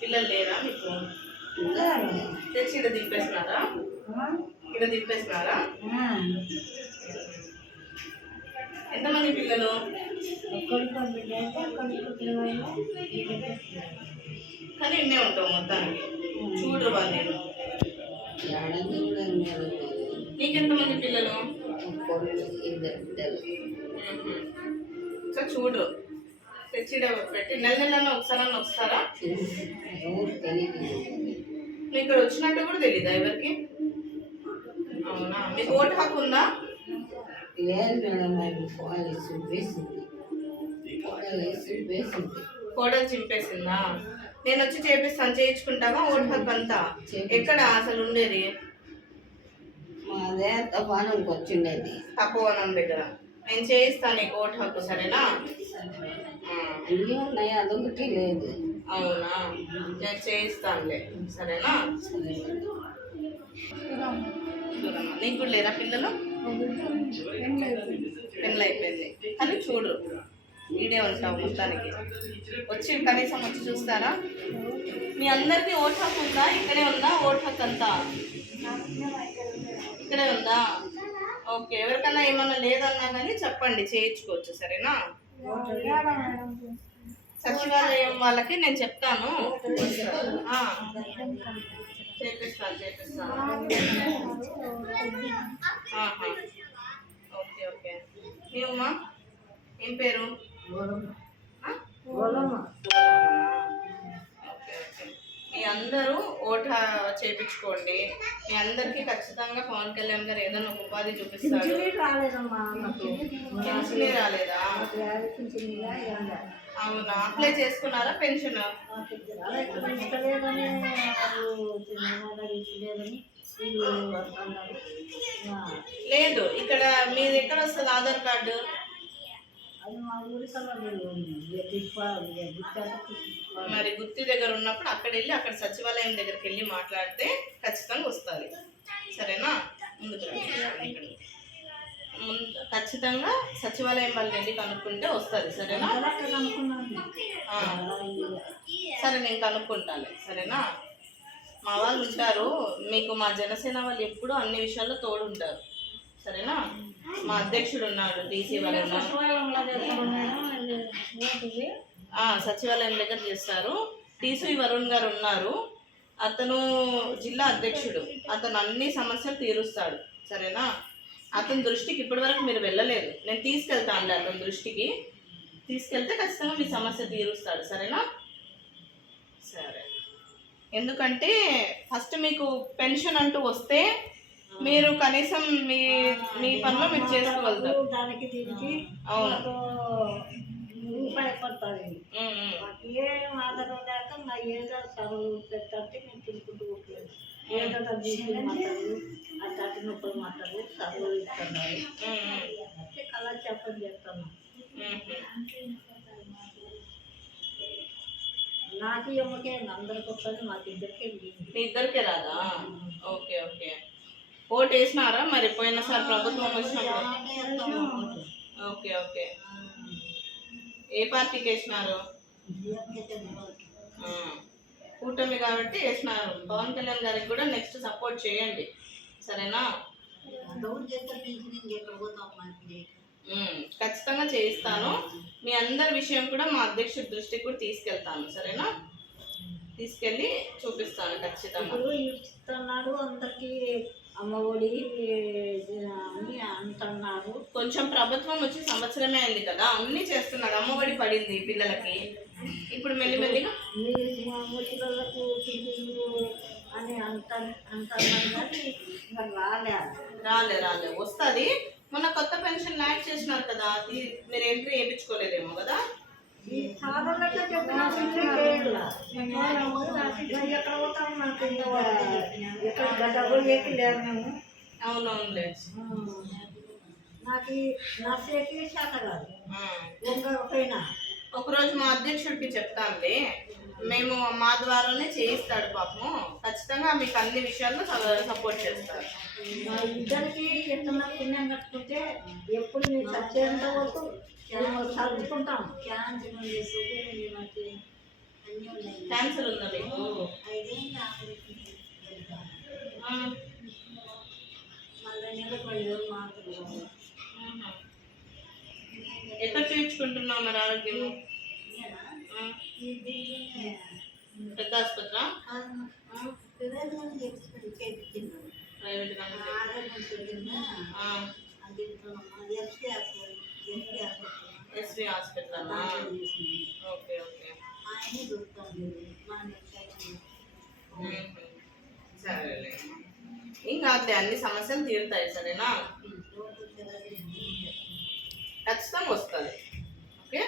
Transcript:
పిల్లలు లేరా మీకు? తెచ్చి ఇక్కడ దింపేస్తున్నారా? ఇక్కడ దింపేస్తున్నారా? ఎంతమంది పిల్లలు? కానీ ఇన్నే ఉంటావు మొత్తానికి. చూడరు వాళ్ళు. నీకెంతమంది పిల్లలు? సో చూడరు. తెచ్చి పెట్టి నెల ఒకసారి వస్తారా? మీకు ఇక్కడ వచ్చినట్టు కూడా తెలీదా ఎవరికి? అవునా? మీకు ఓటు హక్కు ఉందా? కోడలు చింపేసిందా? నేను వచ్చి చేపిస్తాను, చేయించుకుంటావా ఓటు హక్కు అంతా? ఎక్కడ అసలు ఉండేది? వచ్చిండేది తపోవనం దగ్గర. నేను చేయిస్తాను నీకు ఓటు హక్కు, సరేనా? అదొకటి లేదు. అవునా? నేను చేయిస్తానులే, సరేనా? నీకు కూడా లేరా పిల్లలు? పెళ్ళి అయిపోయింది కానీ చూడు, ఈడే ఉంటావు మొత్తానికి. వచ్చి కనీసం వచ్చి చూస్తారా? మీ అందరికీ ఓటు హక్కు ఉందా? ఇక్కడే ఉందా ఓటు హక్కు అంతా? ఇక్కడే ఉందా? ఓకే. ఎవరికన్నా ఏమన్నా లేదన్నా కానీ చెప్పండి, చేయించుకోవచ్చు, సరేనా? సచివాలయం వాళ్ళకి నేను చెప్తాను. చేపిస్తాను. Okay okay. నీవమ్మా ఏం పేరు? మీ అందరూ ఓటు చేయించుకోండి. మీ అందరికీ ఖచ్చితంగా పవన్ కళ్యాణ్ గారు ఏదైనా ఒక ఉపాధి చూపిస్తారు. పెన్షన్ రాలేదా? అవునా? అప్లై చేసుకున్నారా పెన్షన్? లేదు. ఇక్కడ మీది ఎక్కడ వస్తుంది ఆధార్ కార్డు? మరి గుత్తి దగ్గర ఉన్నప్పుడు అక్కడ వెళ్ళి అక్కడ సచివాలయం దగ్గరికి వెళ్ళి మాట్లాడితే ఖచ్చితంగా వస్తుంది, సరేనా? ఖచ్చితంగా సచివాలయం వాళ్ళు వెళ్ళి కనుక్కుంటే వస్తుంది, సరేనా? సరే, నేను కనుక్కుంటాను, సరేనా? మా వాళ్ళు ఉంటారు మీకు. మా జనసేన వాళ్ళు ఎప్పుడు అన్ని విషయాల్లో తోడుంటారు, సరేనా? మా అధ్యక్షుడు ఉన్నాడు, టీసీ వాళ్ళు సచివాలయం దగ్గర చేస్తారు. టీసీ వరుణ్ గారు ఉన్నారు, అతను జిల్లా అధ్యక్షుడు. అతను అన్ని సమస్యలు తీరుస్తాడు, సరేనా? అతని దృష్టికి ఇప్పటి వరకు మీరు వెళ్ళలేదు, నేను తీసుకెళ్తాను. అతని దృష్టికి తీసుకెళ్తే ఖచ్చితంగా మీ సమస్య తీరుస్తాడు, సరేనా? సరే. ఎందుకంటే ఫస్ట్ మీకు పెన్షన్ అంటూ వస్తే మీరు కనీసం మీ మీ పనిలో మీరు చేసుకోగలుగుతారు. దానికి దీనికి అవును, ఉపయోగపడుతుంది. ఏం ఆధారం లేక నా ఏదో సరువులు పెట్టంటే నేను తిరుగుతూ ఉంటాను. ఏదో మాట్లాడు, ఆ తట్టి నొప్పులు మాట్లాడు, సరువులు ఇస్తున్నారు. అలా చెప్పని చెప్తాను. నాకు ఏమకే అందరికి వస్తుంది, మాకు ఇద్దరికే. మీ ఇద్దరికే రాదా? Okay okay. ఓటు వేసినారా మరి పోయినసారి ప్రభుత్వం వచ్చినప్పుడు? Okay okay. ఏ పార్టీకి వేసినారు? కూటమి కాబట్టి వేసినారు. పవన్ కళ్యాణ్ గారికి కూడా నెక్స్ట్ సపోర్ట్ చేయండి, సరేనా? ఖచ్చితంగా చేయిస్తాను. మీ అందరి విషయం కూడా మా అధ్యక్షుడి దృష్టికి కూడా తీసుకెళ్తాను, సరేనా? తీసుకెళ్ళి చూపిస్తాను ఖచ్చితంగా. ఇస్తున్నాడు అందరికి, అమ్మఒడి అని అంటున్నారు. కొంచెం ప్రభుత్వం వచ్చి సంవత్సరమే అయింది కదా, అన్నీ చేస్తున్నాడు. అమ్మఒడి పడింది పిల్లలకి. ఇప్పుడు మెల్లిమెల్లిగా పిల్లలకు అని అంటున్నారు కానీ రాలే వస్తుంది. మొన్న కొత్త పెన్షన్ యాడ్ చేసినారు కదా, అది మీరు ఎంట్రీ వేయించుకోలేదేమో కదా? అవునవునులే. నాకు నర్సేకి శాత కాదు. ఒకరోజు మా అధ్యక్షుడికి చెప్తానులే, మేము మా ద్వారానే చేయిస్తాడు పాపము. ఖచ్చితంగా మీకు అన్ని విషయాల్లో సపోర్ట్ చేస్తారు. ఇద్దరికి ఎట్లా పుణ్యం కట్టుకుంటే ఎప్పుడు మీరు చచ్చేంత వరకు చదువుకుంటాం. క్యాన్సర్ ఉంది, షుగర్ ఉంది, మాకు అన్నీ ఉన్నాయి. క్యాన్సర్ ఉందా మీకు? 5 ఏళ్ళు ఆపరేషన్ చేశాను. ఆ. మళ్ళీ నిలబడి మాత్రం ఆహా. ఎక్కడ చూపించుకుంటున్నావు మరి ఆరోగ్యము? ఆ. పెద్ద ఆసుపత్రి private SV hospital. Okay okay. సరేలే, ఇంకా అట్లే అన్ని సమస్యలు తీరుతాయి. సరేనా? ఖచ్చితంగా వస్తుంది. ఓకే.